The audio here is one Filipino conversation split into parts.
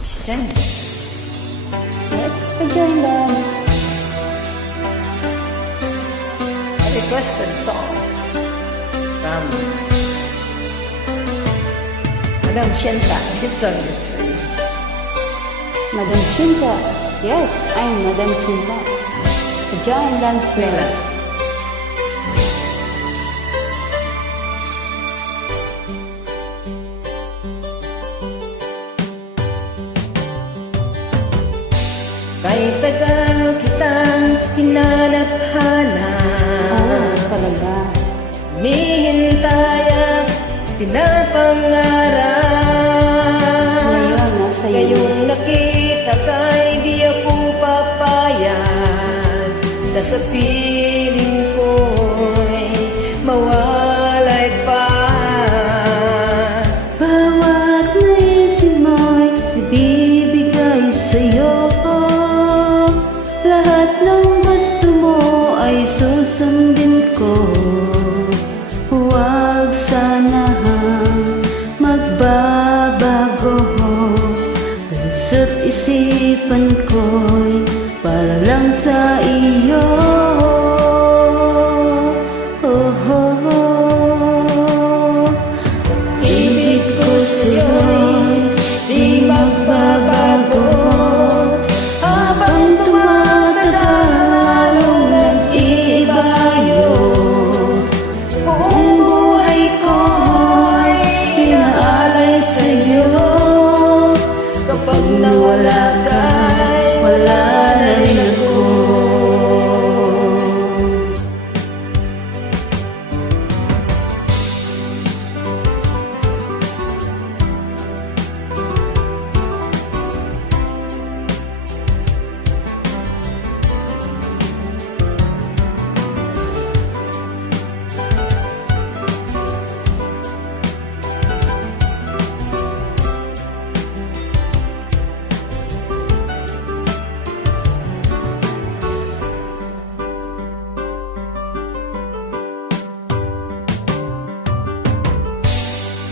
Strangers. Yes, for join loves. A requested song from Madam Shenta. This song is for you. Madam Chinta. Yes, I'm Madam Chinta. For join loves. Lela. Kay tagal kitang hinanap-hanap, Oh, talaga. hinihintay at pinapangarap. Ngayon, nasa iyo. Ngayong nakita kay di ako papayag na sa piling ko'y mawalay pa. Bawat naisip mo'y ibibigay sa'yo. Lahat ng gusto mo ay susundin ko. Huwag sana magbabago. Puso't isipan ko'y para lang sa iyo. Oh, oh, oh. Ibig ko sa'yo'y di magbabago. Habang tumatagal lalong nag-iiba yun. Buong buhay ko'y inaalay sa'yo. Kapag nawala ka'y wala na rin ako.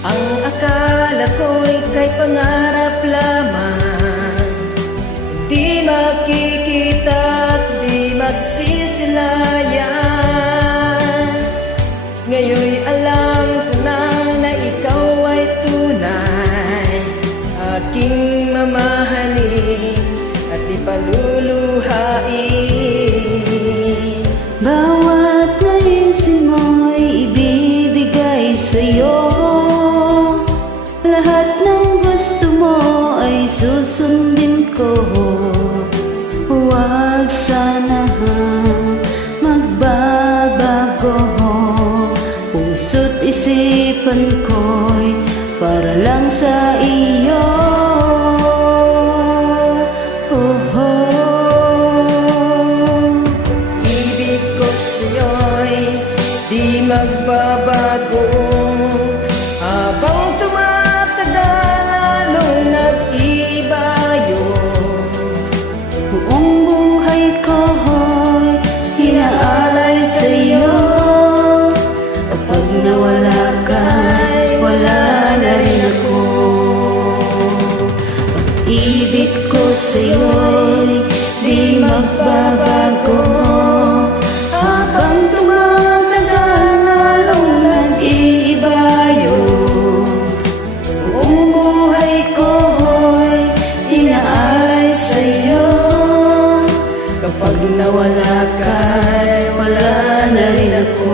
Ang akala ko'y kay pangarap lamang, di makikita at di masisilayan. Ngayon'y alam ko na na ikaw ay tunay, aking mamahalin at ipaluluhain. Bawat naisip mo'y ibibigay sa'yo. Lahat ng gusto mo ay susundin ko. Huwag sana magbabago. Puso't isipan ko'y para lang sa iyo. Oh, oh. Ibig ko sa'yo'y di magbabago. Habang tumatagal lalong nag-iiba yun. Buong buhay ko'y inaalay sa'yo. Kapag nawala ka'y wala na rin ako. Pag-ibig ko sa'yo'y di magbabago. Habang tumatagal lalong nag-iiba yun. Buong buhay ko'y inaalay sa'yo. Kapag nawala ka'y wala na rin ako.